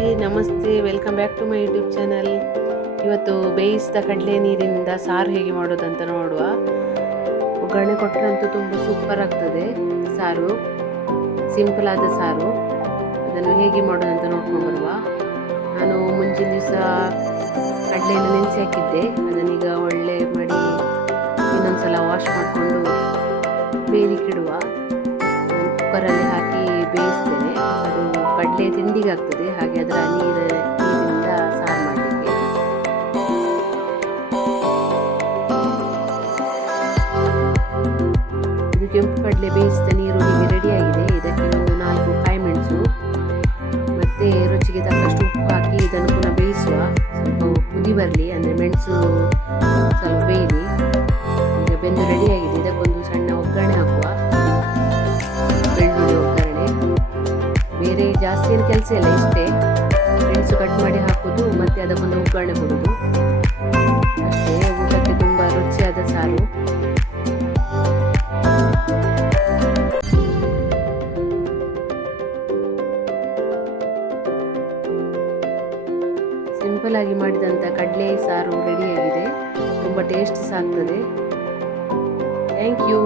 Hi, ನಮಸ್ತೆ, welcome back to my YouTube channel. ಇವತ್ತು ಬೇಯಿಸಿದ ಕಡಲೆ ನೀರಿನಿಂದ ಸಾರು ಹೇಗೆ ಮಾಡೋದಂತ ನೋಡುವ. ಒಗ್ಗರಣೆ ಕೊಟ್ಟರಂತೂ ತುಂಬ ಸೂಪರ್ ಆಗ್ತದೆ ಸಾರು. ಸಿಂಪಲ್ ಆದ ಸಾರು. ಅದನ್ನು ಹೇಗೆ ಮಾಡೋದಂತ ನೋಡ್ಕೊಂಡು ಬರುವ. ನಾನು ಮುಂಚಿನ ದಿವಸ ಕಡಲೆಯನ್ನು ನೆನೆಸಿ ಹಾಕಿದ್ದೆ. ಅದನ್ನೀಗ ಒಳ್ಳೆ ಮಾಡಿ ಇನ್ನೊಂದ್ಸಲ ವಾಶ್ ಮಾಡಿಕೊಂಡು ಬೇಯಿಕಿಡುವ ಕುಕ್ಕರಲ್ಲಿ ಹಾಕಿ ಕಡಲೆ ತಿಂಡಿಗಾಗ್ತದೆ ಹಾಗೆ ಅದರ ನೀರು ಇದು ಕೆಂಪು ಕಡಲೆ ಬೇಯಿಸಿದ ನೀರು ಹೀಗೆ ರೆಡಿಯಾಗಿದೆ. ಇದಕ್ಕೆ ಒಂದು ನಾಲ್ಕು ಕಾಯಿ ಮೆಣಸು, ಮತ್ತೆ ರುಚಿಗೆ ತಕ್ಕಷ್ಟು ಉಪ್ಪು ಹಾಕಿ ಇದನ್ನು ಪುನಃ ಬೇಯಿಸುವ. ಸ್ವಲ್ಪ ಕುದಿ ಬರಲಿ, ಅಂದರೆ ಮೆಣಸು ಸ್ವಲ್ಪ ಬೇಯಲಿ. ಜಾಸ್ತಿ ಏನು ಕೆಲಸ ಇಲ್ಲ, ಇಷ್ಟೇ. ಮೆಣಸು ಕಟ್ ಮಾಡಿ ಹಾಕೋದು, ಮತ್ತು ಅದಕ್ಕೊಂದು ಒಗ್ಗರಣೆ ಕೊಡೋದು. ಅಷ್ಟೇ, ಊಟಕ್ಕೆ ತುಂಬ ರುಚಿಯಾದ ಸಾರು. ಸಿಂಪಲ್ ಆಗಿ ಮಾಡಿದಂಥ ಕಡಲೆ ಸಾರು ರೆಡಿಯಾಗಿದೆ ತುಂಬ ಟೇಸ್ಟ್ ಆಗ್ತದೆ. Thank you